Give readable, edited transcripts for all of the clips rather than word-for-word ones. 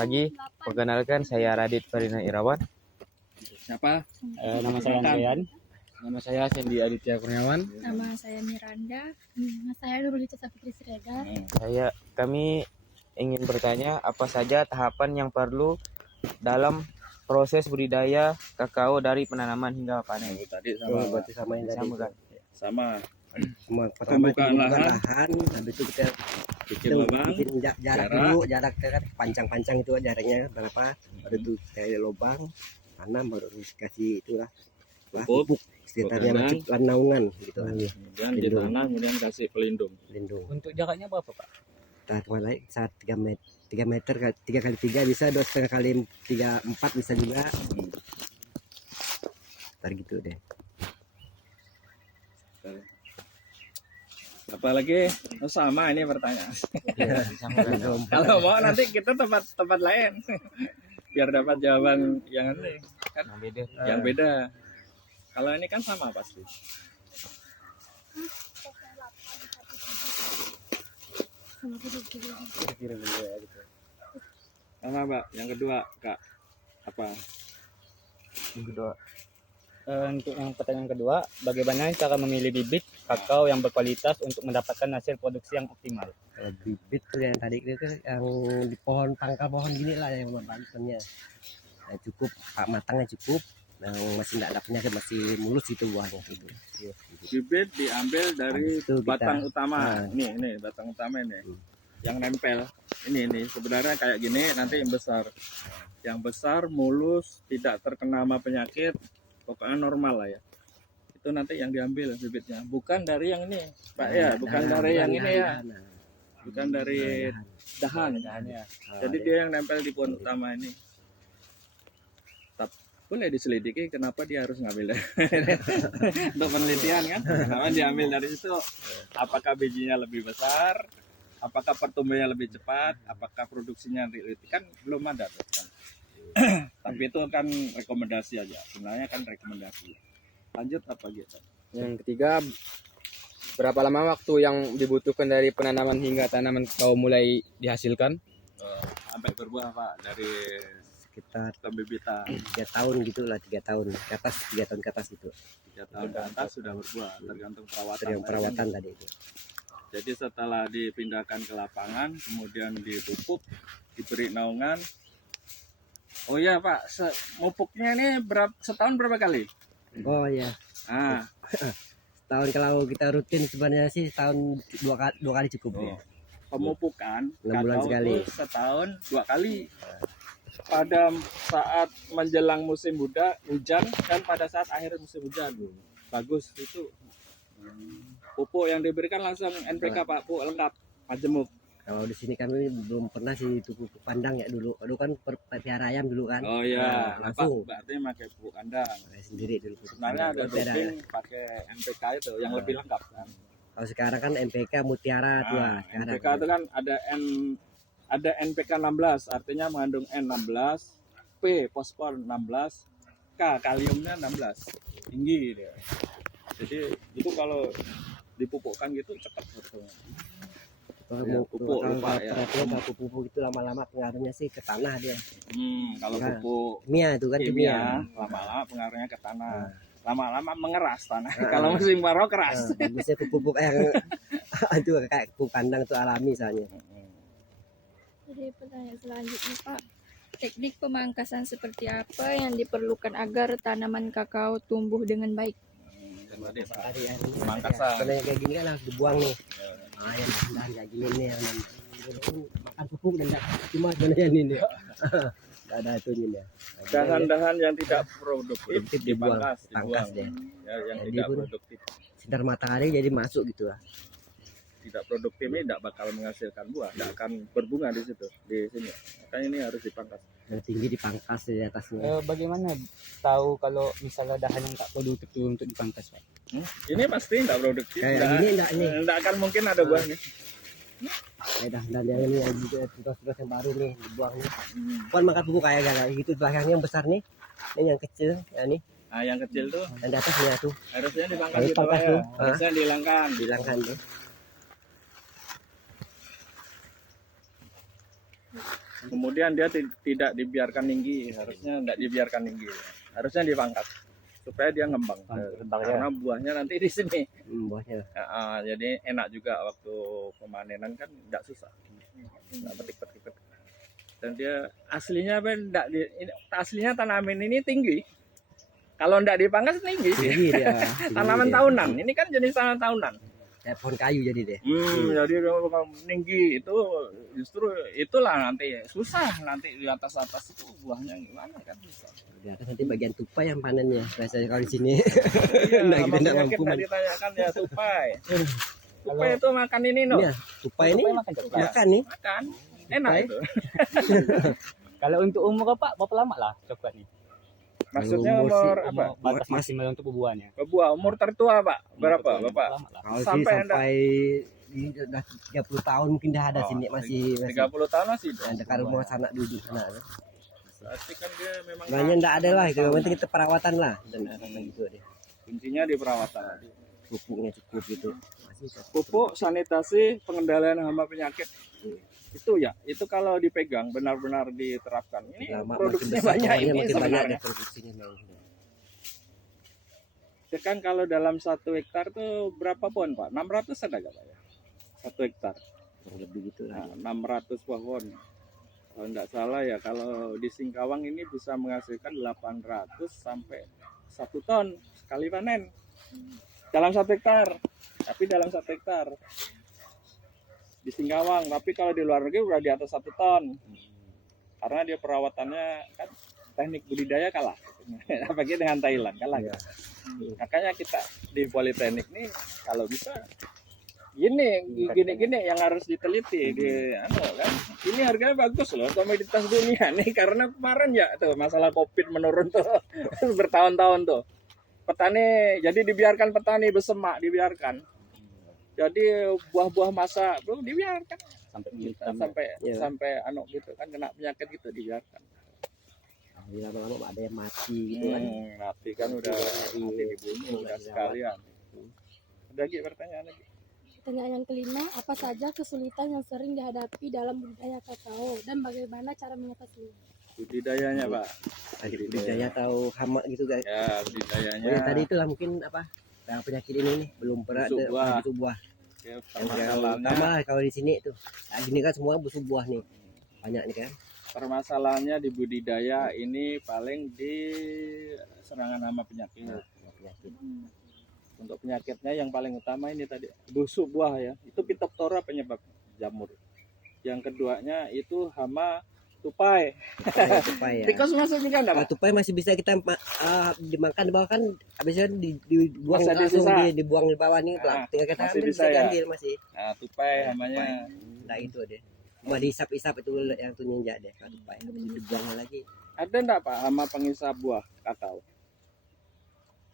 pagi. Perkenalkan, saya Radit Farina Irawan. Siapa? Nama saya Andrean. Nama saya Sandy Aditya Kurniawan. Nama saya Miranda. Nama saya Nurulita Sapitri Siregar. Kami ingin bertanya apa saja tahapan yang perlu dalam proses budidaya kakao dari penanaman hingga panen. Tadi sama berarti sama yang tadi. sama Pertama Pembukaan kita lahan. habis itu kita bikin lubang, bikin jarak dulu, jarak panjang-panjang itu jaraknya berapa, baru itu cari lubang, tanam, baru kasih itulah pupuk, sekitarnya kandang. macam naungan gitu kan. kemudian ditanam, kemudian kasih pelindung. Lindung. Untuk jaraknya berapa, Pak? Nah, kemarin saat 3 meter 3 kali 3 bisa, 2,5 kali 3 4 bisa juga. Ntar gitu deh. Apalagi sama ini pertanyaan. Kalau mau nanti kita tempat lain biar dapat jawaban yang ini kan yang beda. Kalau ini kan sama pasti. Sama Mbak. Yang kedua Kak apa? Yang kedua. Untuk yang pertanyaan kedua, bagaimana cara memilih bibit kakao yang berkualitas untuk mendapatkan hasil produksi yang optimal? Kalau bibit tuh yang tadi itu yang di pohon, pangkal pohon gini lah yang bagusnya. Yang cukup, matangnya cukup, yang masih tidak ada penyakit, masih mulus itu buahnya itu. Bibit diambil dari Habis itu kita- batang utama. Nah. Ini batang utama ini. Yang nempel. Ini sebenarnya kayak gini, nanti yang besar. Yang besar mulus, tidak terkena sama penyakit, pokoknya normal lah ya. Itu nanti yang diambil bibitnya. Bukan dari yang ini, Pak ya, bukan dari yang ini ya. Bukan dari dahan. Dahannya. Jadi dia yang nempel di pohon utama ini. Boleh diselidiki kenapa dia harus ngambil untuk penelitian kan? Kenapa diambil dari situ? Apakah bijinya lebih besar? Apakah pertumbuhannya lebih cepat? Apakah produksinya kan belum ada tuh, kan? Tapi itu kan rekomendasi aja. Sebenarnya kan rekomendasi. Lanjut apa gitu? Yang ketiga, berapa lama waktu yang dibutuhkan dari penanaman hingga tanaman kakao mulai dihasilkan? Sampai berbuah Pak dari Sekitar pembibitan 3 tahun gitulah, 3 tahun ke atas, 3 tahun ke atas itu. 3 tahun ke atas sudah berbuah, tergantung perawatan. Yang perawatan tadi itu. Jadi setelah dipindahkan ke lapangan, kemudian dipupuk, diberi naungan. Oh iya Pak, mupuknya ini setahun berapa kali? Oh ya, Ah, tahun kalau kita rutin sebenarnya sih tahun dua kali cukup ya. pemupukan 6 bulan kakao sekali. itu setahun 2 kali. Pada saat menjelang musim hujan dan pada saat akhir musim hujan. Bagus itu. Pupuk yang diberikan langsung NPK Pak, pupuk lengkap, majemuk. Kalau di sini kami belum pernah sih itu pupuk kandang ya dulu. Dulu kan pelihara ayam dulu kan. Oh iya, Nah, Bapak langsung berarti pakai pupuk kandang. saya sendiri dulu. pupuk Sebenarnya ada kandang. Beda ya. doping pakai NPK itu yang lebih lengkap kan. Kalau sekarang kan MPK Mutiara tuh Nah, sekarang. NPK itu kan ada NPK 16, artinya mengandung N16, P fosfor 16, K kaliumnya 16, tinggi dia. Jadi itu kalau dipupukkan gitu cepat sebetulnya. Kalau pupuk, lupa ya. Kalau pupuk itu lama-lama pengaruhnya sih ke tanah dia. Kalau Nah, pupuk Kimia itu kan kimia lama-lama pengaruhnya ke tanah. Lama-lama mengeras tanah. Kalau musim kemarau keras. Bagusnya pupuk yang itu kayak pupuk kandang tuh alami soalnya. Jadi pertanyaan selanjutnya Pak, teknik pemangkasan seperti apa yang diperlukan agar tanaman kakao tumbuh dengan baik? Tadi Pak. Tadi yang Pemangkasan. sebenarnya kayak gini kan harus dibuang nih. Ah, yang dahan kayak gini nih yang makan pupuk dan cuma sebenarnya ini nih. Enggak ada itunya dia. Dahan-dahan yang tidak produktif Dibuang, dipangkas, pangkas dibuang. deh. Ya, yang Jadi tidak pun- produktif. Sinar matahari jadi masuk gitu lah. Tidak produktif ini tidak bakal menghasilkan buah, tidak akan berbunga di situ, di sini. Makanya ini harus dipangkas. Yang tinggi dipangkas di atasnya. Bagaimana tahu kalau misalnya dahan yang tak produktif itu untuk dipangkas, Pak? Ini pasti tidak produktif. Kayak ini enggak ini. Tidak akan mungkin ada buahnya. Kayak dan yang ini yang juga tugas yang baru nih dibuang nih. Bukan makan pupuk kayak gitu belakangnya yang besar nih. Ini yang kecil, ya nih. Nah, yang kecil tuh Yang di atasnya tuh harusnya dipangkas Harus gitu pangkas ya. tuh. Harusnya dihilangkan. bilangkan tuh. Kemudian dia tidak dibiarkan tinggi, harusnya tidak dibiarkan tinggi, harusnya dipangkas supaya dia ngembang. Karena buahnya nanti di sini. Buahnya. Jadi enak juga waktu pemanenan kan, tidak susah, nggak petik-petik. Dan dia aslinya aslinya tanaman ini tinggi. Kalau tidak dipangkas tinggi. Tinggi dia. Tanaman tahunan. Ini kan jenis tanaman tahunan. Kayak pohon kayu jadi deh. Jadi kalau tinggi itu justru itulah nanti susah nanti di atas itu buahnya gimana kan susah. Di atas nanti bagian tupai yang panennya. Biasanya kalau di sini. Iya, Nah, kita nggak mampu nggak ditanyakan ya tupai. Tupai itu makan ini no. Iya, tupai ini makan coklat. makan nih. Makan. Enak Tupai. itu. Kalau untuk umur Pak, berapa lama lah coklat ini? Maksudnya Umur umur sih, apa? Batas maksimal untuk pembuahannya. Buah umur tertua Pak. Berapa Umur Bapak? lama lah. Kalau sih Sampai sampai udah 30 tahun mungkin dah ada sini masih 30 tahun masih. ada dekat rumah sanak duduk sana. Berarti kan dia memang Sebenarnya enggak ada lah itu, yang penting kita perawatan lah dan gitu deh. kuncinya di perawatan. Pupuknya cukup gitu. Masih Pupuk, sanitasi, pengendalian hama penyakit. Itu ya, itu kalau dipegang benar-benar diterapkan. Ini lama makin produksinya besar, banyak pohonnya ini makin banyak sebenarnya. deh produksinya memang. Ya kan kalau dalam 1 hektar tuh berapa pohon Pak? 600 ada gak Pak ya? 1 hektar. Kurang lebih gitu lah. Nah, 600 pohon. Kalau tidak salah ya, kalau di Singkawang ini bisa menghasilkan 800 sampai 1 ton sekali panen. Dalam 1 hektar. Tapi dalam 1 hektar. Di Singkawang, tapi kalau di luar negeri udah di atas 1 ton. Karena dia perawatannya kan teknik budidaya kalah. Apalagi dengan Thailand kalah. Iya. Makanya kita di Politeknik nih kalau bisa gini yang harus diteliti di kan. Ini harganya bagus loh komoditas dunia nih karena kemarin ya tuh masalah Covid menurun tuh bertahun-tahun tuh. Petani jadi dibiarkan petani bersemak dibiarkan. Jadi buah-buah masa belum dibiarkan sampai Iya. sampai gitu kan kena penyakit gitu dibiarkan. Lama-lama ada yang mati gitu kan. Mati kan udah mati dibunuh udah sekalian. Ada lagi pertanyaan lagi. Pertanyaan yang kelima, apa saja kesulitan yang sering dihadapi dalam budidaya kakao dan bagaimana cara mengatasinya? Budidayanya Pak. Tadi budidaya atau hama gitu guys. Ya budidayanya. Oh, ya, tadi itulah mungkin apa? Yang penyakit ini nih belum pernah Busuk ada buah. busuk buah. Ya, Yang permasalahannya, utama kalau di sini tuh. Nah, gini kan semua busuk buah nih. Banyak nih kan. permasalahannya di budidaya ini paling di serangan hama penyakit. Penyakit. Untuk penyakitnya yang paling utama ini tadi busuk buah ya. Itu Phytophthora penyebab jamur. Yang keduanya itu hama tupai. Tupai ya. Tikus masuk juga enggak, Kalau Pak? tupai masih bisa kita dimakan di bawah kan, habisnya dibuang Masih langsung bisa. dibuang di bawah nih, tinggal kita masih ambil bisa bisa ya. diambil masih. Nah, tupai hamanya. Nah itu deh. Cuma dihisap-hisap itu yang tuh ninja deh kalau tupai. Habis itu dibuang lagi. Ada enggak Pak hama penghisap buah kakao?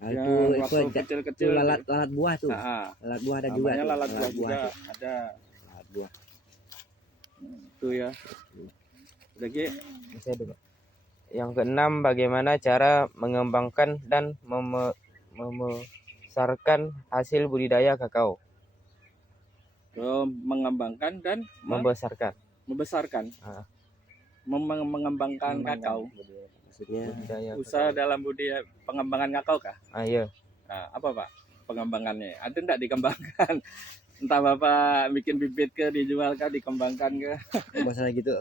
Nah, Yang itu waktu itu kecil-kecil. lalat buah tuh. Nah, Lalat buah ada juga. namanya tuh, lalat buah juga tuh. ada. Lalat buah. Itu ya. Lagi Saya dulu. Yang keenam, bagaimana cara mengembangkan dan membesarkan hasil budidaya kakao? mengembangkan dan Membesarkan membesarkan. Ah. Mengembangkan kakao. Maksudnya budidaya Usaha kakao. dalam budidaya pengembangan kakao kah? Iya. Nah, apa Pak pengembangannya? Ada enggak dikembangkan? Entah Bapak bikin bibit ke dijual kah dikembangkan ke? masalah gitu.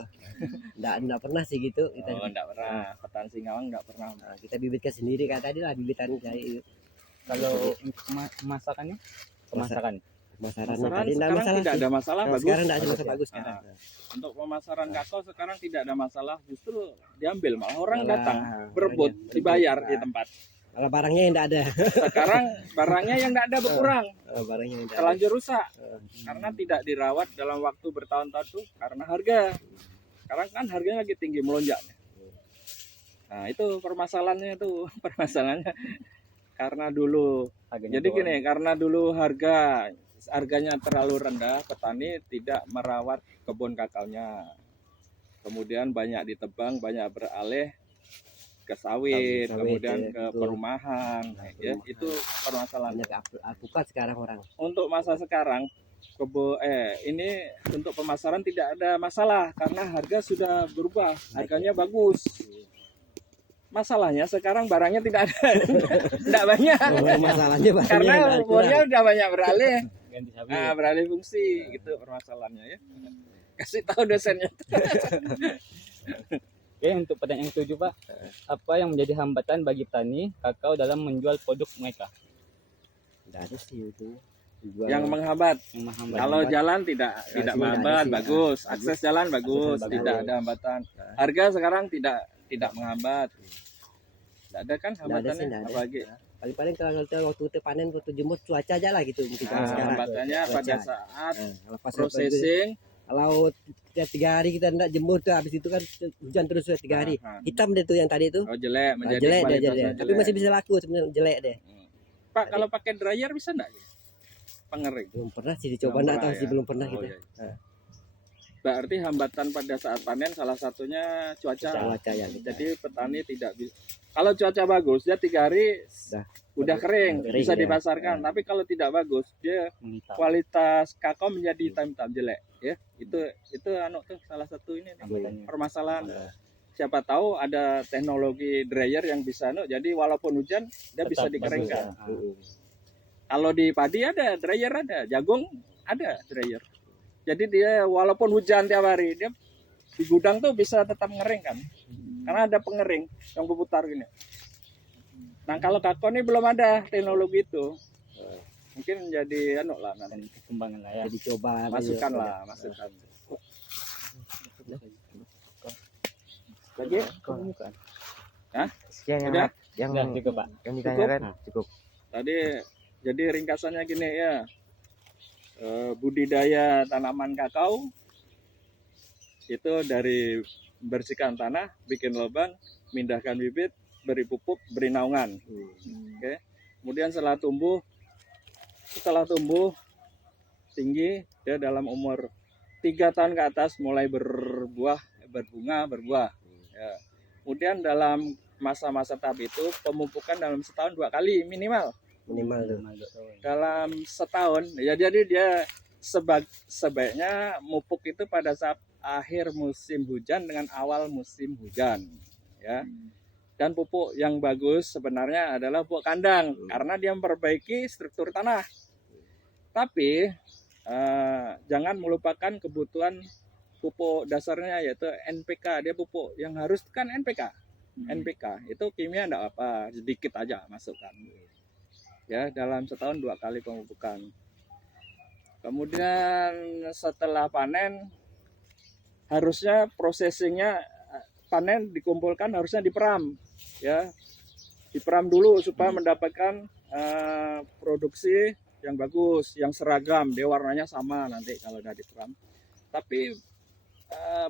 Enggak pernah sih gitu. Kita Oh, enggak pernah. Petani Singkawang enggak pernah. Nah, kita bibitkan sendiri kayak tadi lah bibitan dari Kalau untuk pemasakannya, pemasakan. pemasaran Pemasaran tadi enggak sekarang masalah tidak sih. ada masalah, Nah, bagus. sekarang enggak ada Bagus masalah ya? bagus sekarang. Untuk pemasaran kakao sekarang tidak ada masalah, justru diambil malah orang Malah datang berebut, dibayar di tempat. Kalau barangnya yang enggak ada. Sekarang barangnya yang tidak ada berkurang, Barangnya yang enggak ada. terlanjur rusak karena tidak dirawat dalam waktu bertahun-tahun tuh karena harga. Sekarang kan harganya lagi tinggi melonjak. Nah itu permasalahannya tuh permasalahannya karena dulu. Harganya Jadi doang. gini, karena dulu harganya terlalu rendah, petani tidak merawat kebun kakaonya. Kemudian banyak ditebang, banyak beralih ke sawit, Sawit, kemudian ya, ke betul. perumahan. Ya, perumahan. itu permasalahannya. Banyak alpukat sekarang orang. Untuk masa sekarang ini untuk pemasaran tidak ada masalah karena harga sudah berubah, harganya bagus. Masalahnya sekarang barangnya tidak ada, tidak banyak. Masalahnya banyak. Karena umurnya udah banyak beralih, Ganti sapi. beralih fungsi, gitu permasalahannya ya. Kasih tahu dosennya. Oke, untuk pertanyaan yang ketujuh Pak, apa yang menjadi hambatan bagi petani kakao dalam menjual produk mereka? Tidak ada sih itu. Yang menghambat. Yang menghambat. Kalau jalan tidak sih nggak menghambat, ada sih. bagus. Bagus. Akses jalan bagus, Akses jalan tidak bagus. ada hambatan. Harga sekarang tidak menghambat. Tidak ada kan Nggak ada sih, hambatannya, nggak ada. apalagi. Paling-paling kalau waktu kita panen, waktu jemur cuaca aja lah gitu mungkin kalau sekarang. Hambatannya Cuaca. pada saat Kalau pas processing. kalau tiga hari kita tidak jemur tuh, habis itu kan hujan terus 3 hari. Hitam deh tuh yang tadi tuh. Oh jelek, menjadi Jelek deh, kualitasnya jelek. Tapi jelek. masih bisa laku sebenarnya, jelek deh. Pak, kalau pakai dryer bisa enggak? Pengering. Belum pernah sih dicoba, Belum enggak tahu pernah sih, ya? belum pernah Oh, gitu. iya. Berarti hambatan pada saat panen salah satunya cuaca. Cuaca ya. Jadi petani tidak bisa. Kalau cuaca bagus, dia 3 hari udah kering, Kering, bisa ya. dipasarkan. Tapi kalau tidak bagus, dia Menghitam. kualitas kakao menjadi hitam-hitam jelek. Ya, itu tuh salah satu ini nih, Hambatannya. permasalahan. Siapa tahu ada teknologi dryer yang bisa jadi walaupun hujan dia bisa Tetap dikeringkan. bagus, ya. Kalau di padi ada dryer, ada jagung ada dryer. Jadi dia walaupun hujan tiap hari dia di gudang tuh bisa tetap ngering kan, karena ada pengering yang berputar gini. Nah kalau kakao ini belum ada teknologi itu, mungkin jadi lah nanti Dan perkembangan lah ya. Jadi coba masukan lah, masukan. Lagi? Bukan. Sekian yang Udah? yang Udah juga Pak. yang ditanyakan cukup. Tadi jadi ringkasannya gini ya, budidaya tanaman kakao itu dari bersihkan tanah, bikin lubang, mindahkan bibit, beri pupuk, beri naungan. Oke. Kemudian setelah tumbuh tinggi, dia dalam umur 3 tahun ke atas mulai berbunga, berbuah. Ya. Kemudian dalam masa-masa tahap itu pemupukan dalam setahun 2 kali minimal. minimal tuh. Dalam setahun ya, jadi dia sebaiknya mupuk itu pada saat akhir musim hujan dengan awal musim hujan ya. Dan pupuk yang bagus sebenarnya adalah pupuk kandang karena dia memperbaiki struktur tanah. Tapi jangan melupakan kebutuhan pupuk dasarnya yaitu NPK. Dia pupuk yang harus kan NPK. NPK itu kimia enggak apa, sedikit aja masukkan. Ya, dalam setahun 2 kali pemupukan. Kemudian setelah panen harusnya processingnya panen dikumpulkan harusnya diperam ya, diperam dulu supaya mendapatkan produksi yang bagus, yang seragam, dia warnanya sama nanti kalau udah diperam. Tapi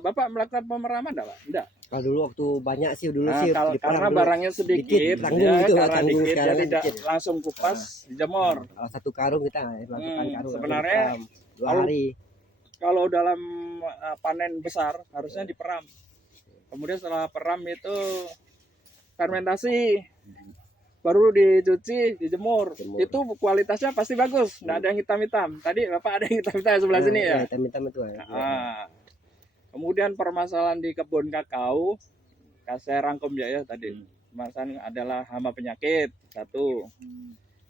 Bapak melakukan pemeraman enggak Pak? Enggak. Kalau dulu waktu banyak sih dulu Nah, sih diperang karena dulu. barangnya sedikit, Dikit, tanggung ya, gitu, karena tanggung dikit, dia sekarang tidak dikit. langsung kupas, dijemur. Kalau satu karung kita lakukan karung sebenarnya dua kalau- hari. Kalau dalam panen besar harusnya diperam. Kemudian setelah peram itu fermentasi, baru dicuci, dijemur. Jemur. Itu kualitasnya pasti bagus, nggak ada yang hitam-hitam. Tadi Bapak ada yang hitam-hitam sebelah sini ya. Hitam-hitam itu ya. Ah. Kemudian permasalahan di kebun kakao, saya rangkum ya tadi. Permasalahan adalah hama penyakit, satu.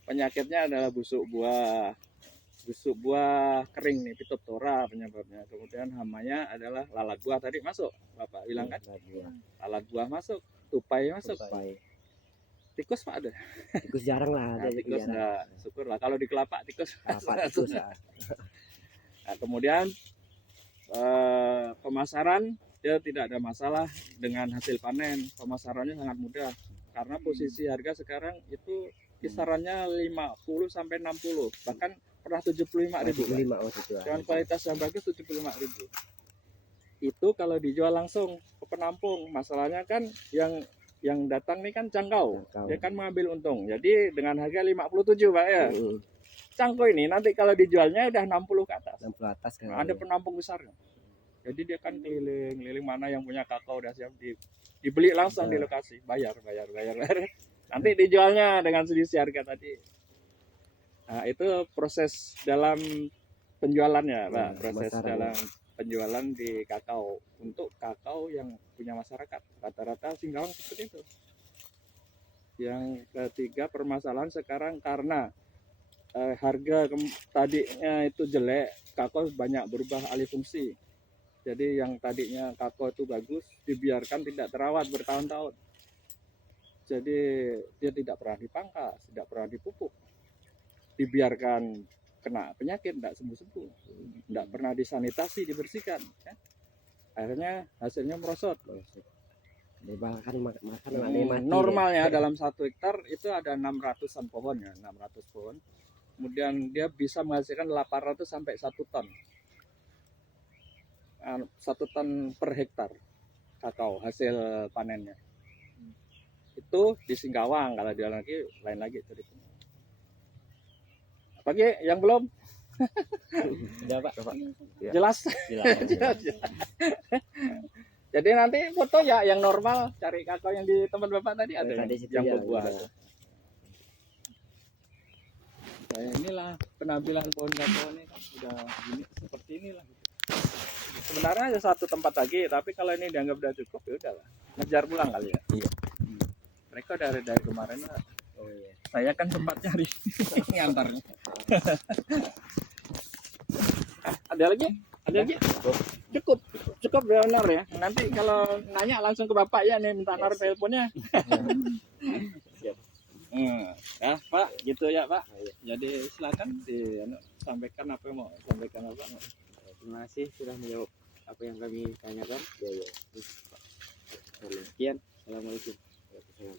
Penyakitnya adalah busuk buah kering nih, Phytophthora penyebabnya. Kemudian hamanya adalah lalat buah tadi masuk, Bapak bilang kan? Lalat buah masuk, tupai masuk. Tupai. Tikus Pak ada? Tikus jarang lah Nah, ada. tikus jarang. enggak, syukur lah. Kalau di kelapa tikus. Apa tikus ya. Nah, kemudian pemasaran dia tidak ada masalah dengan hasil panen. Pemasarannya sangat mudah karena posisi harga sekarang itu kisarannya 50 sampai 60, bahkan pernah 75.000. 75 waktu itu. Dengan kualitas yang bagus 75.000. Itu kalau dijual langsung ke penampung. Masalahnya kan yang datang nih kan cangkau. Cangkau. Dia kan mengambil untung. Jadi dengan harga 57 Pak ya. Mm, Cangkau ini nanti kalau dijualnya udah 60 ke atas. 60 atas kan. Ada penampung besarnya. Jadi dia kan keliling mana yang punya kakao udah siap dibeli langsung di lokasi, bayar. Nanti dijualnya dengan selisih harga tadi. Nah, itu proses dalam penjualannya, Pak. Proses pemasarannya. dalam penjualan di kakao untuk kakao yang punya masyarakat rata-rata Singkawang seperti itu. Yang ketiga permasalahan sekarang karena harga tadinya itu jelek, kakao banyak berubah alih fungsi. Jadi yang tadinya kakao itu bagus dibiarkan tidak terawat bertahun-tahun. Jadi dia tidak pernah dipangkas, tidak pernah dipupuk, dibiarkan kena penyakit, tidak sembuh-sembuh, tidak pernah disanitasi, dibersihkan. Ya. Akhirnya hasilnya merosot. Makan ada yang mati. Normalnya dalam 1 hektar itu ada 600-an pohon ya, 600 pohon. Kemudian dia bisa menghasilkan 800 sampai 1 ton. 1 ton per hektar kakao hasil panennya. Itu di Singkawang, kalau di lagi lain lagi ceritanya. Pagi yang belum Udah Pak. jelas. Jelas. Jadi nanti foto ya yang normal, cari kakao yang di tempat Bapak tadi ada Tadi situ yang ya, berbuah. udah. Nah, inilah penampilan pohon kakao ini kan udah gini seperti inilah. Sebenarnya ada 1 tempat lagi, tapi kalau ini dianggap udah cukup ya udahlah. Ngejar pulang kali ya. Iya. Mereka dari kemarin lah. Oh iya. Saya kan sempat nyari ngantarnya. Ada lagi? Ada lagi? Cukup benar ya. Nanti kalau nanya langsung ke Bapak ya nih, minta nomor teleponnya. Ya Pak, gitu ya Pak. Jadi silakan sampaikan apa yang mau sampaikan Bapak. Terima kasih sudah menjawab apa yang kami tanyakan. Sekian. Assalamualaikum. Hmm.